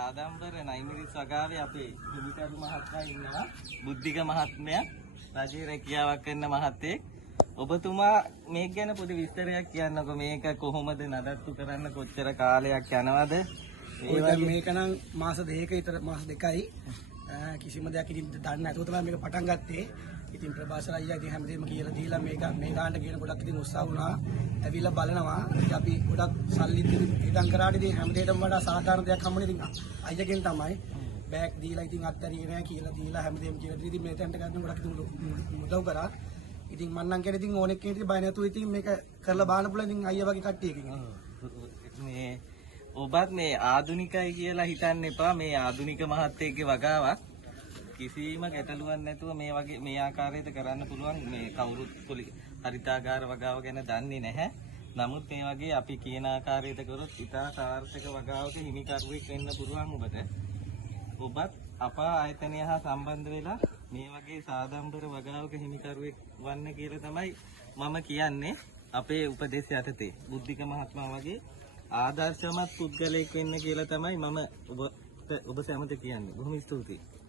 සාදම්බර නයිමිරිස් වගාවේ අපේ හිමිකරු මහත්මයා ඉන්නවා. බුද්ධික මහත්මයා රජයේ රැකියාවක් කරන මහත්තයෙක්. ඔබතුමා මේක ගැන පොඩි විස්තරයක් කියන්නකෝ. මේක කොහොමද නඩත්තු කරන්න කොච්චර කාලයක් යනවද? මේක නම් මාස 2ක විතර මාස 2යි කිසිම දෙයක් ඉතින් දන්නේ නැතුව තමයි මේක පටන් ගත්තේ. ඉතින් ප්‍රභාසර අයියා ඉතින් හැමදේම කියලා දීලා මේක මේ ගානට කියන ගොඩක් ඉතින් උත්සාහ වුණා. ඇවිල්ලා බලනවා. ඉතින් අපි ගොඩක් සල්ලි ඉදන් කරාට ඉතින් හැමදේටම වඩා සාධාරණ දෙයක් හම්බුනේ ඉතින් අයියාගෙන් තමයි. බෑග් දීලා ඉතින් අත්හැරියේ නැහැ කියලා දීලා හැමදේම කියලා දීලා ඉතින් මේතෙන්ට ගන්න ගොඩක් ඉතින් උදව් කරා. ඉතින් මම නම් කියන්නේ ඉතින් ඕනෙක් කෙනෙක් බය නැතුව ඉතින් මේක කරලා බලන්න පුළුවන් ඉතින් අයියා වගේ කට්ටියකින්. මේ ඔබත් මේ ආදුනිකයි කියලා හිතන්න එපා. මේ ආදුනික මහත්තයෙක්ගේ වගාවක් කිසිම ගැටලුවක් නැතුව මේ වගේ මේ ආකාරයට කරන්න පුළුවන්. මේ කවුරුත් හරිතාගාර වගාව ගැන දන්නේ නැහැ. නමුත් මේ වගේ අපි කියන ආකාරයට කරොත් ඉතා සාර්ථක වගාවක හිමිකරුවෙක් වෙන්න පුළුවන් ඔබට. ඔබත් අප ආයතනය හා සම්බන්ධ වෙලා මේ වගේ සාදම්බර වගාවක හිමිකරුවෙක් වන්න කියලා තමයි මම කියන්නේ. අපේ උපදෙස් යටතේ බුද්ධික මහත්මයා වගේ ආදර්ශමත් පුද්ගලයෙක් වෙන්න කියලා තමයි මම ඔබ සැමට කියන්නේ. බොහොම ස්තුතියි.